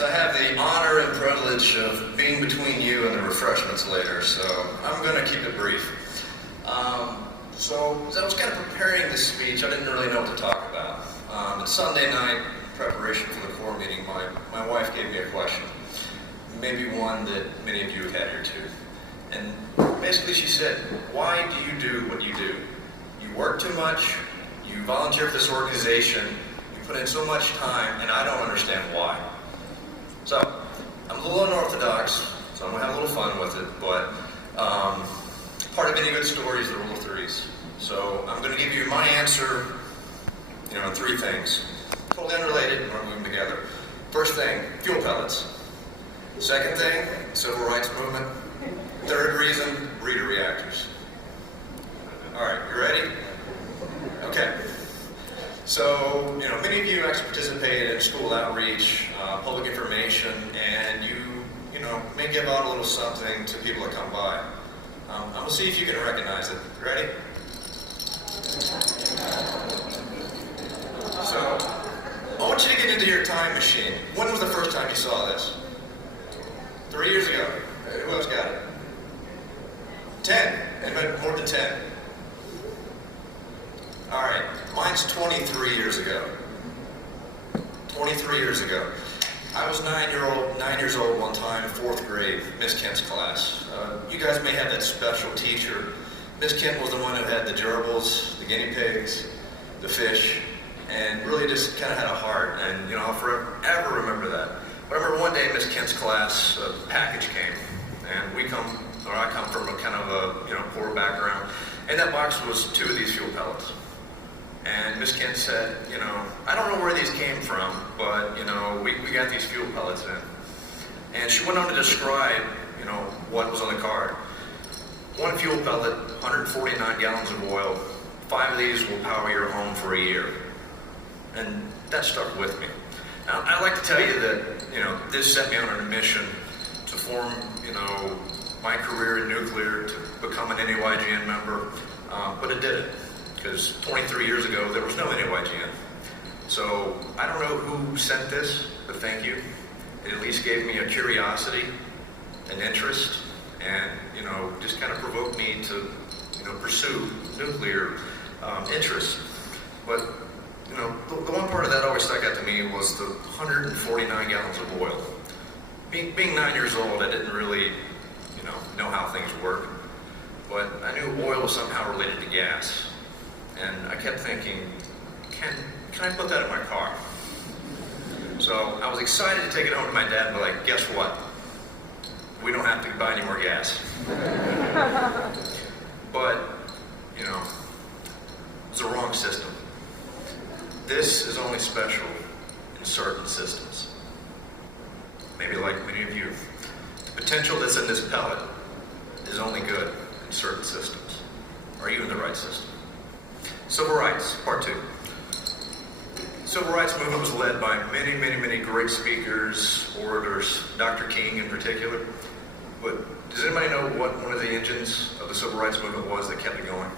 guys, I have the honor and privilege of being between you and the refreshments later, so I'm going to keep it brief. So as I was kind of preparing this speech, I didn't really know what to talk about. And Sunday night, in preparation for the core meeting, my wife gave me a question, maybe one that many of you have had here too. And basically she said, why do you do what you do? You work too much, you volunteer for this organization, you put in so much time, and I don't understand why. So, I'm a little unorthodox, so I'm going to have a little fun with it, but part of any good story is the rule of threes. So, I'm going to give you my answer, in three things. Totally unrelated, and we're moving together. First thing, fuel pellets. Second thing, civil rights movement. Third reason, breeder reactors. Alright, you ready? Okay. So, many of you actually participated in school outreach, public information, and you may give out a little something to people that come by. I'm going to see if you can recognize it. Ready? So, I want you to get into your time machine. When was the first time you saw this? 3 years ago. Who else got it? 10. Anybody more than 10? All right. Mine's 23 years ago. 23 years ago. I was 9 years old one time, 4th grade, Miss Kent's class. You guys may have that special teacher. Miss Kent was the one who had the gerbils, the guinea pigs, the fish, and really just kind of had a heart. And I'll forever remember that. But I remember one day Miss Kent's class, a package came, and I come from a kind of a poor background, and that box was 2 of these fuel pellets. And Miss Kent said, I don't know where these came from, but, we got these fuel pellets in. And she went on to describe, what was on the card. 1 fuel pellet, 149 gallons of oil. 5 of these will power your home for a year. And that stuck with me. Now, I'd like to tell you that, this set me on a mission to form, my career in nuclear, to become an NAYGN member, but it didn't. Because 23 years ago, there was no NAYGN. So, I don't know who sent this, but thank you. It at least gave me a curiosity, an interest, and, just kind of provoked me to, pursue nuclear interests. But, the one part of that always stuck out to me was the 149 gallons of oil. Being 9 years old, I didn't really, know how things work. But I knew oil was somehow related to gas. And I kept thinking, can I put that in my car? So I was excited to take it home to my dad and be like, guess what? We don't have to buy any more gas. But, it's the wrong system. This is only special in certain systems. Maybe like many of you. The potential that's in this pellet is only good in certain systems. Are you in the right system? Civil rights, part 2. Civil rights movement was led by many, many, many great speakers, orators, Dr. King in particular. But does anybody know what one of the engines of the civil rights movement was that kept it going?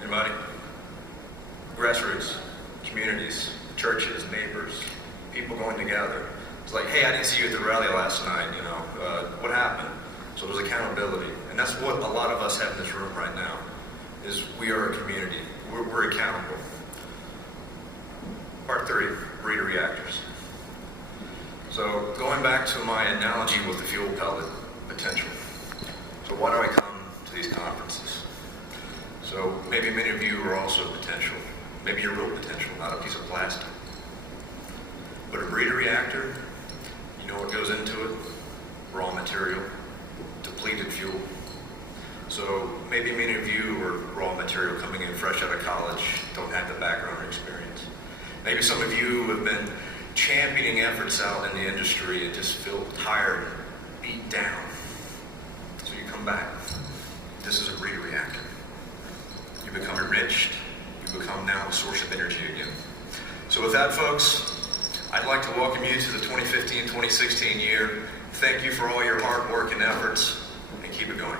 Anybody? Grassroots, communities, churches, neighbors, people going together. It's like, hey, I didn't see you at the rally last night, what happened? So it was accountability. And that's what a lot of us have in this room right now. Is we are a community. We're accountable. Part 3, breeder reactors. So going back to my analogy with the fuel pellet potential. So why do I come to these conferences? So maybe many of you are also potential. Maybe you're real potential, not a piece of plastic. But a breeder reactor, you know what goes into it? Raw material, depleted fuel. So maybe many of you are raw material coming in fresh out of college, don't have the background or experience. Maybe some of you have been championing efforts out in the industry and just feel tired, beat down. So you come back. This is a breeder reactor. You become enriched. You become now a source of energy again. So with that, folks, I'd like to welcome you to the 2015-2016 year. Thank you for all your hard work and efforts, and keep it going.